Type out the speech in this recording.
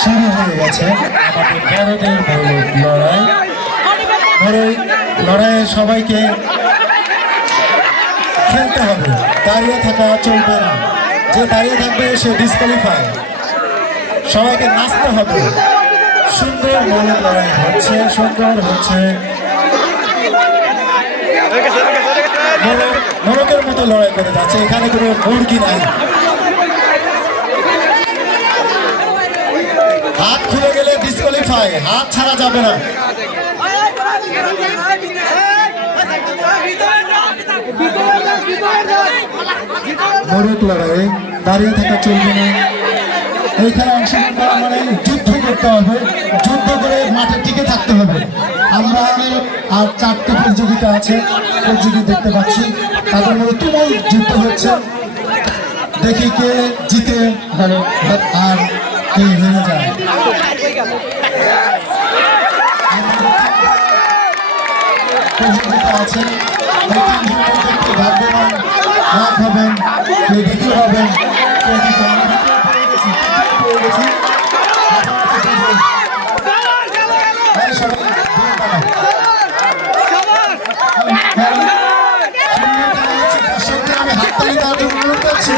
শুরু হয়ে গেছে আমাদের বড়দের মৌলিক লড়াই। লড়াইয়ে সবাইকে খেলতে হবে, দাঁড়িয়ে থাকা চলবে না। যে দাঁড়িয়ে থাকবে সে ডিসকোয়ালিফাই। সবাইকে নাচতে হবে। সুন্দর মৌলিক লড়াই হচ্ছে, সুন্দর হচ্ছে। মোরকের মতো লড়াই করে যাচ্ছে, এখানে কোনো মুরগি নাই। হাত খুলে গেলে ডিসকোয়ালিফাই, হাত ছাড়া যাবে না। মোরক লড়াই দাঁড়িয়ে থাকা চলবে না। এইখানে অংশগ্রহণ করা মানে যুদ্ধ করতে হবে, যুদ্ধ করে মাঠে টিকে থাকতে হবে। আমরা আর 4টে প্রতিযোগিতা আছে, প্রতিযোগী দেখতে পাচ্ছি, তাদের মধ্যে তুমুল যুদ্ধ হচ্ছে। দেখি কে জিতে আর কে হেরে যায়। প্রতিযোগিতা আছে, ভাগ্যবান লাভ হবেন, কেউ দ্বিতীয় হবেন, কেউ তৃতীয়। আমি হাততালি দেওয়ার জন্য অনুরোধ করছি।